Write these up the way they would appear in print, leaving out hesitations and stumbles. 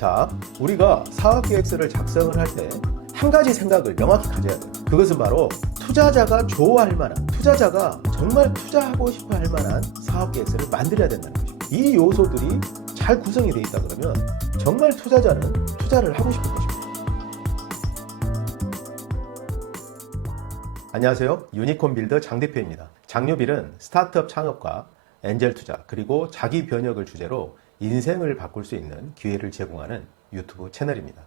자, 우리가 사업계획서를 작성을 할 때 한 가지 생각을 명확히 가져야 돼요. 그것은 바로 투자자가 좋아할 만한, 투자자가 정말 투자하고 싶어 할 만한 사업계획서를 만들어야 된다는 것입니다. 이 요소들이 잘 구성이 되어 있다 그러면 정말 투자자는 투자를 하고 싶을 것입니다. 안녕하세요. 유니콘 빌더 장 대표입니다. 장요빌은 스타트업 창업과 엔젤 투자 그리고 자기 변혁을 주제로 인생을 바꿀 수 있는 기회를 제공하는 유튜브 채널입니다.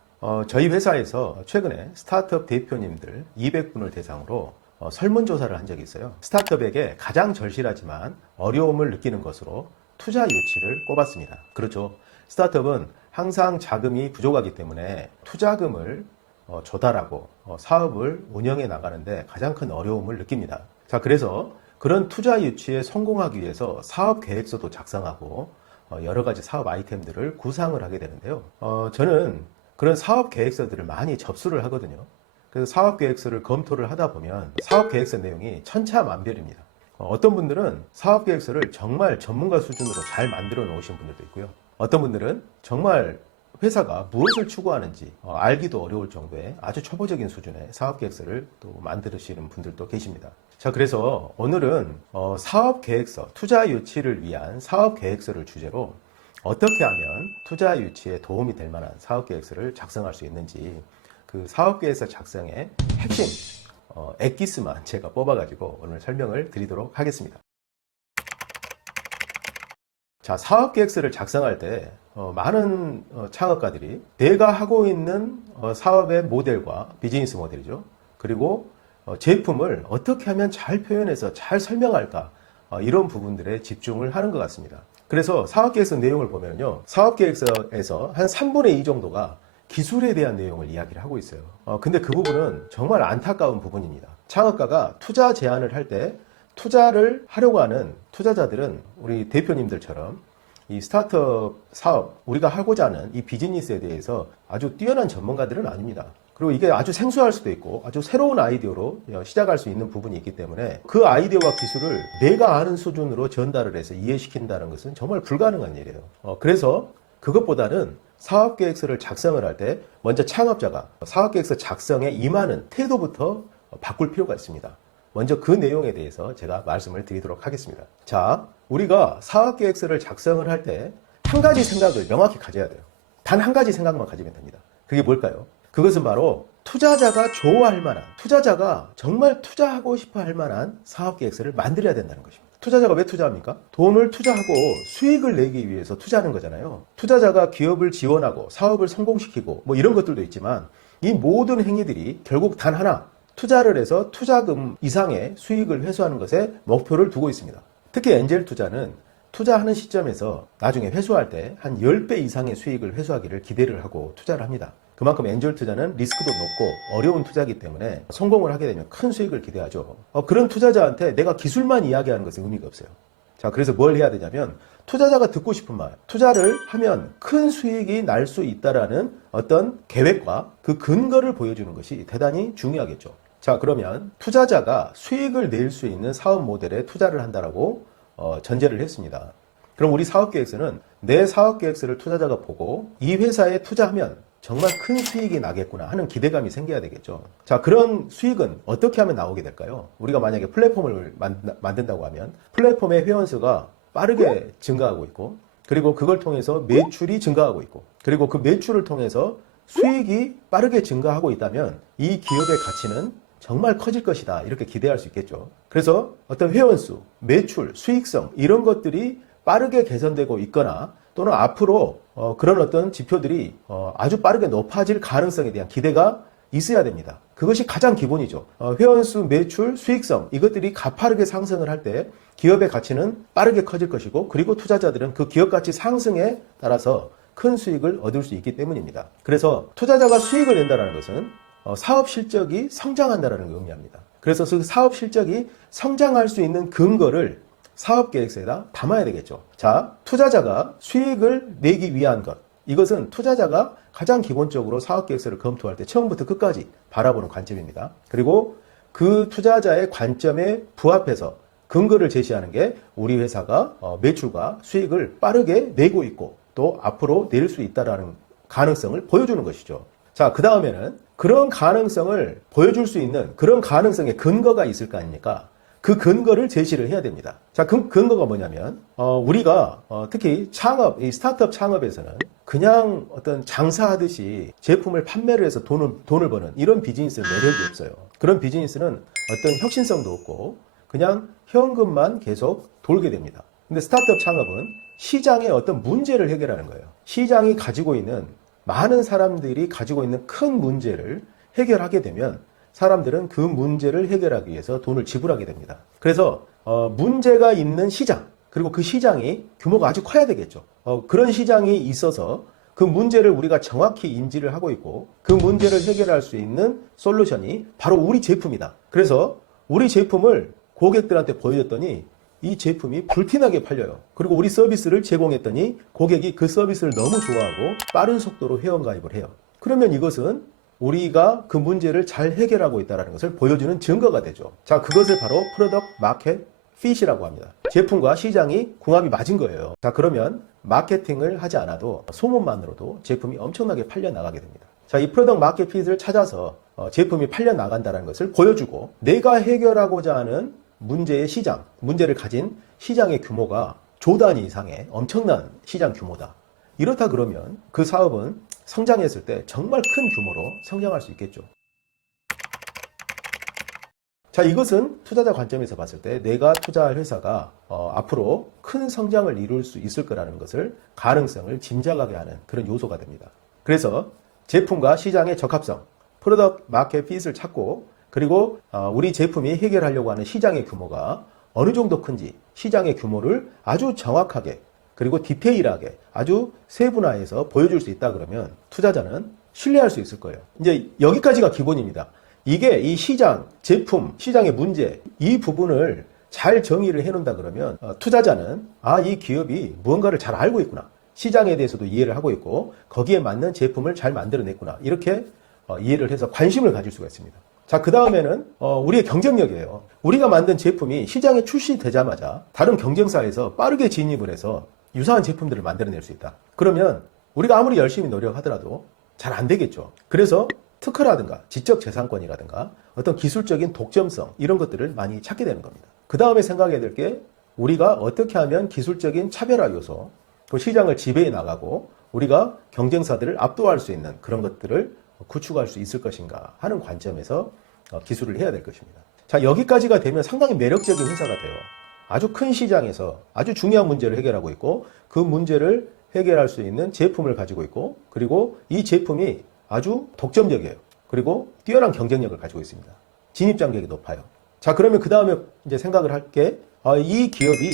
저희 회사에서 최근에 스타트업 대표님들 200분을 대상으로 설문조사를 한 적이 있어요. 스타트업에게 가장 절실하지만 어려움을 느끼는 것으로 투자 유치를 꼽았습니다. 그렇죠. 스타트업은 항상 자금이 부족하기 때문에 투자금을 조달하고 사업을 운영해 나가는데 가장 큰 어려움을 느낍니다. 자, 그래서 그런 투자 유치에 성공하기 위해서 사업 계획서도 작성하고 여러 가지 사업 아이템들을 구상을 하게 되는데요. 저는 그런 사업 계획서들을 많이 접수를 하거든요. 그래서 사업 계획서를 검토를 하다 보면 사업 계획서 내용이 천차만별입니다. 어떤 분들은 사업 계획서를 정말 전문가 수준으로 잘 만들어 놓으신 분들도 있고요. 어떤 분들은 정말 회사가 무엇을 추구하는지 알기도 어려울 정도의 아주 초보적인 수준의 사업 계획서를 또 만드시는 분들도 계십니다. 자, 그래서 오늘은 사업 계획서, 투자 유치를 위한 사업 계획서를 주제로 어떻게 하면 투자 유치에 도움이 될 만한 사업 계획서를 작성할 수 있는지 그 사업 계획서 작성의 핵심 엑기스만 제가 뽑아가지고 오늘 설명을 드리도록 하겠습니다. 자, 사업 계획서를 작성할 때 많은 창업가들이 내가 하고 있는 사업의 모델과 비즈니스 모델이죠. 그리고 제품을 어떻게 하면 잘 표현해서 잘 설명할까 이런 부분들에 집중을 하는 것 같습니다. 그래서 사업계획서 내용을 보면요, 사업계획서에서 한 3분의 2 정도가 기술에 대한 내용을 이야기를 하고 있어요. 근데 그 부분은 정말 안타까운 부분입니다. 창업가가 투자 제안을 할 때 투자를 하려고 하는 투자자들은 우리 대표님들처럼 이 스타트업 사업, 우리가 하고자 하는 이 비즈니스에 대해서 아주 뛰어난 전문가들은 아닙니다. 그리고 이게 아주 생소할 수도 있고 아주 새로운 아이디어로 시작할 수 있는 부분이 있기 때문에 그 아이디어와 기술을 내가 아는 수준으로 전달을 해서 이해시킨다는 것은 정말 불가능한 일이에요. 그래서 그것보다는 사업계획서를 작성을 할 때 먼저 창업자가 사업계획서 작성에 임하는 태도부터 바꿀 필요가 있습니다. 먼저 그 내용에 대해서 제가 말씀을 드리도록 하겠습니다. 자, 우리가 사업계획서를 작성을 할 때 한 가지 생각을 명확히 가져야 돼요. 단 한 가지 생각만 가지면 됩니다. 그게 뭘까요? 그것은 바로 투자자가 좋아할 만한, 투자자가 정말 투자하고 싶어 할 만한 사업계획서를 만들어야 된다는 것입니다. 투자자가 왜 투자합니까? 돈을 투자하고 수익을 내기 위해서 투자하는 거잖아요. 투자자가 기업을 지원하고 사업을 성공시키고 뭐 이런 것들도 있지만 이 모든 행위들이 결국 단 하나, 투자를 해서 투자금 이상의 수익을 회수하는 것에 목표를 두고 있습니다. 특히 엔젤 투자는 투자하는 시점에서 나중에 회수할 때 한 10배 이상의 수익을 회수하기를 기대를 하고 투자를 합니다. 그만큼 엔젤 투자는 리스크도 높고 어려운 투자이기 때문에 성공을 하게 되면 큰 수익을 기대하죠. 그런 투자자한테 내가 기술만 이야기하는 것은 의미가 없어요. 자, 그래서 뭘 해야 되냐면 투자자가 듣고 싶은 말, 투자를 하면 큰 수익이 날 수 있다라는 어떤 계획과 그 근거를 보여주는 것이 대단히 중요하겠죠. 자, 그러면 투자자가 수익을 낼 수 있는 사업 모델에 투자를 한다라고 전제를 했습니다. 그럼 우리 사업계획서는 내 사업계획서를 투자자가 보고 이 회사에 투자하면 정말 큰 수익이 나겠구나 하는 기대감이 생겨야 되겠죠. 자, 그런 수익은 어떻게 하면 나오게 될까요? 우리가 만약에 플랫폼을 만든다고 하면 플랫폼의 회원수가 빠르게 증가하고 있고, 그리고 그걸 통해서 매출이 증가하고 있고, 그리고 그 매출을 통해서 수익이 빠르게 증가하고 있다면 이 기업의 가치는 정말 커질 것이다 이렇게 기대할 수 있겠죠. 그래서 어떤 회원수, 매출, 수익성 이런 것들이 빠르게 개선되고 있거나 또는 앞으로 그런 어떤 지표들이 아주 빠르게 높아질 가능성에 대한 기대가 있어야 됩니다. 그것이 가장 기본이죠. 회원수, 매출, 수익성 이것들이 가파르게 상승을 할 때 기업의 가치는 빠르게 커질 것이고, 그리고 투자자들은 그 기업 가치 상승에 따라서 큰 수익을 얻을 수 있기 때문입니다. 그래서 투자자가 수익을 낸다는 것은 사업 실적이 성장한다는 걸 의미합니다. 그래서 그 사업 실적이 성장할 수 있는 근거를 사업 계획서에다 담아야 되겠죠. 자, 투자자가 수익을 내기 위한 것, 이것은 투자자가 가장 기본적으로 사업 계획서를 검토할 때 처음부터 끝까지 바라보는 관점입니다. 그리고 그 투자자의 관점에 부합해서 근거를 제시하는 게 우리 회사가 매출과 수익을 빠르게 내고 있고 또 앞으로 낼 수 있다는 가능성을 보여주는 것이죠. 자, 그 다음에는 그런 가능성을 보여줄 수 있는 그런 가능성의 근거가 있을 거 아닙니까? 그 근거를 제시를 해야 됩니다. 자, 그 근거가 뭐냐면, 우리가, 특히 이 스타트업 창업에서는 그냥 어떤 장사하듯이 제품을 판매를 해서 돈을 버는 이런 비즈니스는 매력이 없어요. 그런 비즈니스는 어떤 혁신성도 없고, 그냥 현금만 계속 돌게 됩니다. 근데 스타트업 창업은 시장의 어떤 문제를 해결하는 거예요. 시장이 가지고 있는 많은 사람들이 가지고 있는 큰 문제를 해결하게 되면 사람들은 그 문제를 해결하기 위해서 돈을 지불하게 됩니다. 그래서 문제가 있는 시장, 그리고 그 시장이 규모가 아주 커야 되겠죠. 그런 시장이 있어서 그 문제를 우리가 정확히 인지를 하고 있고 그 문제를 해결할 수 있는 솔루션이 바로 우리 제품이다. 그래서 우리 제품을 고객들한테 보여줬더니 이 제품이 불티나게 팔려요. 그리고 우리 서비스를 제공했더니 고객이 그 서비스를 너무 좋아하고 빠른 속도로 회원가입을 해요. 그러면 이것은 우리가 그 문제를 잘 해결하고 있다는 것을 보여주는 증거가 되죠. 자, 그것을 바로 프로덕트 마켓 핏이라고 합니다. 제품과 시장이 궁합이 맞은 거예요. 자, 그러면 마케팅을 하지 않아도 소문만으로도 제품이 엄청나게 팔려 나가게 됩니다. 자, 이 프로덕트 마켓 핏을 찾아서 제품이 팔려 나간다는 것을 보여주고 내가 해결하고자 하는 문제의 시장, 문제를 가진 시장의 규모가 조 단위 이상의 엄청난 시장 규모다. 이렇다 그러면 그 사업은 성장했을 때 정말 큰 규모로 성장할 수 있겠죠. 자, 이것은 투자자 관점에서 봤을 때 내가 투자할 회사가 앞으로 큰 성장을 이룰 수 있을 거라는 것을 가능성을 짐작하게 하는 그런 요소가 됩니다. 그래서 제품과 시장의 적합성, 프로덕트 마켓 핏을 찾고 그리고 우리 제품이 해결하려고 하는 시장의 규모가 어느 정도 큰지 시장의 규모를 아주 정확하게 그리고 디테일하게 아주 세분화해서 보여줄 수 있다 그러면 투자자는 신뢰할 수 있을 거예요. 이제 여기까지가 기본입니다. 이게 이 시장, 제품, 시장의 문제 이 부분을 잘 정의를 해놓는다 그러면 투자자는 이 기업이 무언가를 잘 알고 있구나. 시장에 대해서도 이해를 하고 있고 거기에 맞는 제품을 잘 만들어냈구나. 이렇게 이해를 해서 관심을 가질 수가 있습니다. 자, 그 다음에는 우리의 경쟁력이에요. 우리가 만든 제품이 시장에 출시되자마자 다른 경쟁사에서 빠르게 진입을 해서 유사한 제품들을 만들어낼 수 있다. 그러면 우리가 아무리 열심히 노력하더라도 잘 안 되겠죠. 그래서 특허라든가 지적재산권이라든가 어떤 기술적인 독점성 이런 것들을 많이 찾게 되는 겁니다. 그 다음에 생각해야 될 게 우리가 어떻게 하면 기술적인 차별화 요소, 또 시장을 지배해 나가고 우리가 경쟁사들을 압도할 수 있는 그런 것들을 구축할 수 있을 것인가 하는 관점에서 기술을 해야 될 것입니다. 자, 여기까지가 되면 상당히 매력적인 회사 같아요. 아주 큰 시장에서 아주 중요한 문제를 해결하고 있고 그 문제를 해결할 수 있는 제품을 가지고 있고 그리고 이 제품이 아주 독점적이에요. 그리고 뛰어난 경쟁력을 가지고 있습니다. 진입장벽이 높아요. 자, 그러면 그 다음에 이제 생각을 할 게 이 기업이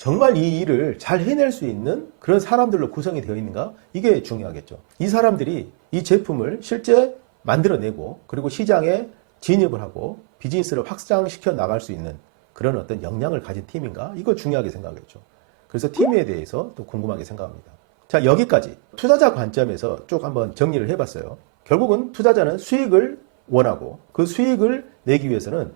정말 이 일을 잘 해낼 수 있는 그런 사람들로 구성이 되어 있는가? 이게 중요하겠죠. 이 사람들이 이 제품을 실제 만들어내고 그리고 시장에 진입을 하고 비즈니스를 확장시켜 나갈 수 있는 그런 어떤 역량을 가진 팀인가? 이걸 중요하게 생각하겠죠. 그래서 팀에 대해서 또 궁금하게 생각합니다. 자, 여기까지 투자자 관점에서 쭉 한번 정리를 해봤어요. 결국은 투자자는 수익을 원하고 그 수익을 내기 위해서는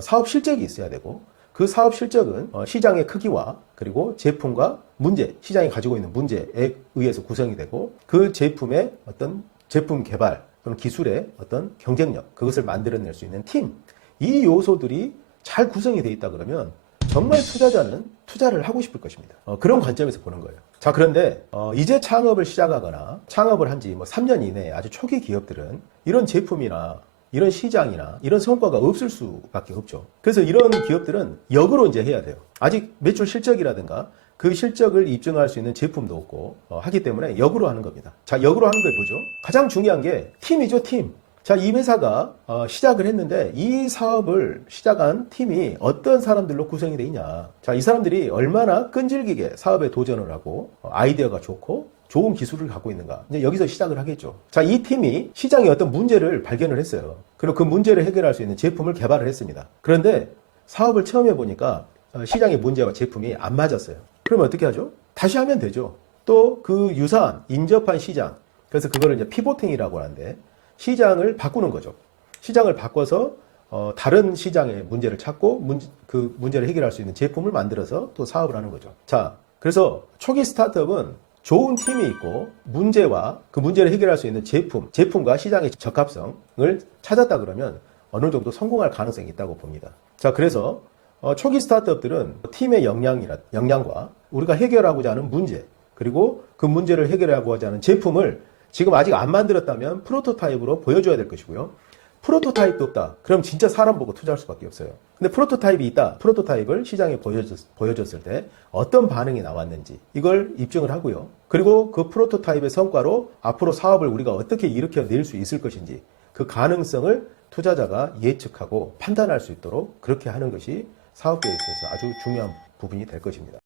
사업 실적이 있어야 되고 그 사업 실적은 시장의 크기와 그리고 제품과 문제, 시장이 가지고 있는 문제에 의해서 구성이 되고 그 제품의 어떤 제품 개발 또는 기술의 어떤 경쟁력, 그것을 만들어낼 수 있는 팀, 이 요소들이 잘 구성이 되어 있다 그러면 정말 투자자는 투자를 하고 싶을 것입니다. 그런 관점에서 보는 거예요. 자, 그런데 이제 창업을 시작하거나 창업을 한 지 3년 이내에 아주 초기 기업들은 이런 제품이나 이런 시장이나 이런 성과가 없을 수밖에 없죠. 그래서 이런 기업들은 역으로 이제 해야 돼요. 아직 매출 실적이라든가 그 실적을 입증할 수 있는 제품도 없고 하기 때문에 역으로 하는 겁니다. 자, 역으로 하는 게 뭐죠? 가장 중요한 게 팀이죠, 팀. 자, 이 회사가 시작을 했는데 이 사업을 시작한 팀이 어떤 사람들로 구성이 되어 있냐. 자, 이 사람들이 얼마나 끈질기게 사업에 도전을 하고 아이디어가 좋고 좋은 기술을 갖고 있는가. 이제 여기서 시작을 하겠죠. 자, 이 팀이 시장에 어떤 문제를 발견을 했어요. 그리고 그 문제를 해결할 수 있는 제품을 개발을 했습니다. 그런데 사업을 처음 해보니까 시장의 문제와 제품이 안 맞았어요. 그러면 어떻게 하죠? 다시 하면 되죠. 또 그 유사한 인접한 시장. 그래서 그거를 이제 피보팅이라고 하는데 시장을 바꾸는 거죠. 시장을 바꿔서 다른 시장의 문제를 찾고 그 문제를 해결할 수 있는 제품을 만들어서 또 사업을 하는 거죠. 자, 그래서 초기 스타트업은 좋은 팀이 있고 문제와 그 문제를 해결할 수 있는 제품과 시장의 적합성을 찾았다 그러면 어느 정도 성공할 가능성이 있다고 봅니다. 자, 그래서 초기 스타트업들은 팀의 역량과 우리가 해결하고자 하는 문제, 그리고 그 문제를 해결하고자 하는 제품을 지금 아직 안 만들었다면 프로토타입으로 보여줘야 될 것이고요. 프로토타입도 없다. 그럼 진짜 사람 보고 투자할 수밖에 없어요. 근데 프로토타입이 있다. 프로토타입을 시장에 보여줬을 때 어떤 반응이 나왔는지 이걸 입증을 하고요. 그리고 그 프로토타입의 성과로 앞으로 사업을 우리가 어떻게 일으켜낼 수 있을 것인지 그 가능성을 투자자가 예측하고 판단할 수 있도록 그렇게 하는 것이 사업 계획서에서 아주 중요한 부분이 될 것입니다.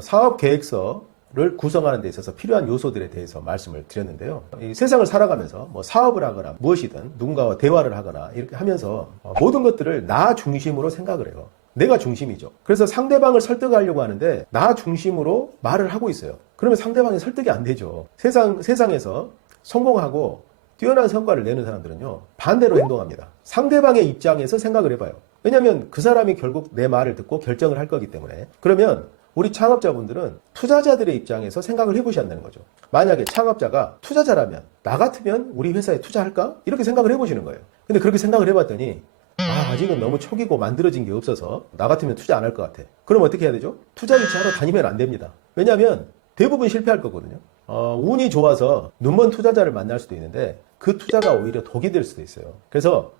사업 계획서를 구성하는 데 있어서 필요한 요소들에 대해서 말씀을 드렸는데요. 이 세상을 살아가면서 뭐 사업을 하거나 무엇이든 누군가와 대화를 하거나 이렇게 하면서 모든 것들을 나 중심으로 생각을 해요. 내가 중심이죠. 그래서 상대방을 설득하려고 하는데 나 중심으로 말을 하고 있어요. 그러면 상대방이 설득이 안 되죠. 세상에서 성공하고 뛰어난 성과를 내는 사람들은요, 반대로 행동합니다. 상대방의 입장에서 생각을 해봐요. 왜냐하면 그 사람이 결국 내 말을 듣고 결정을 할 거기 때문에. 그러면 우리 창업자분들은 투자자들의 입장에서 생각을 해보셔야 한다는 거죠. 만약에 창업자가 투자자라면 나 같으면 우리 회사에 투자할까? 이렇게 생각을 해보시는 거예요. 근데 그렇게 생각을 해봤더니 아직은 너무 초기고 만들어진 게 없어서 나 같으면 투자 안 할 것 같아. 그럼 어떻게 해야 되죠? 투자 유치하러 다니면 안 됩니다. 왜냐하면 대부분 실패할 거거든요. 운이 좋아서 눈먼 투자자를 만날 수도 있는데 그 투자가 오히려 독이 될 수도 있어요. 그래서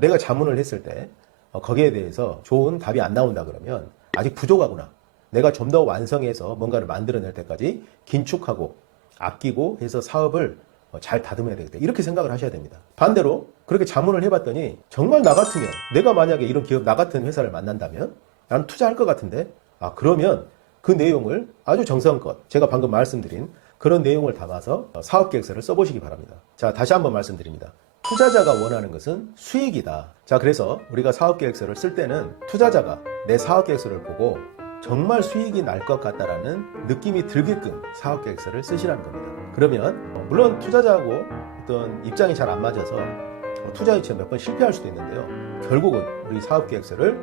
내가 자문을 했을 때 거기에 대해서 좋은 답이 안 나온다 그러면 아직 부족하구나. 내가 좀 더 완성해서 뭔가를 만들어낼 때까지 긴축하고 아끼고 해서 사업을 잘 다듬어야 되겠다. 이렇게 생각을 하셔야 됩니다. 반대로 그렇게 자문을 해봤더니 정말 나 같으면 내가 만약에 이런 기업 나 같은 회사를 만난다면 나는 투자할 것 같은데 그러면 그 내용을 아주 정성껏 제가 방금 말씀드린 그런 내용을 담아서 사업 계획서를 써보시기 바랍니다. 자, 다시 한번 말씀드립니다. 투자자가 원하는 것은 수익이다. 자, 그래서 우리가 사업 계획서를 쓸 때는 투자자가 내 사업 계획서를 보고 정말 수익이 날 것 같다라는 느낌이 들게끔 사업 계획서를 쓰시라는 겁니다. 그러면 물론 투자자하고 어떤 입장이 잘 안 맞아서 투자 유치에 몇 번 실패할 수도 있는데요. 결국은 우리 사업 계획서를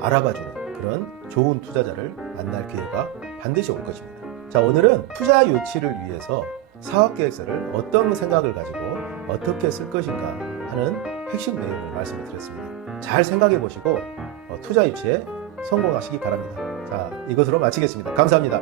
알아봐주는 그런 좋은 투자자를 만날 기회가 반드시 올 것입니다. 자, 오늘은 투자 유치를 위해서 사업 계획서를 어떤 생각을 가지고 어떻게 쓸 것인가 하는 핵심 내용을 말씀을 드렸습니다. 잘 생각해 보시고 투자 유치에 성공하시기 바랍니다. 자, 이것으로 마치겠습니다. 감사합니다.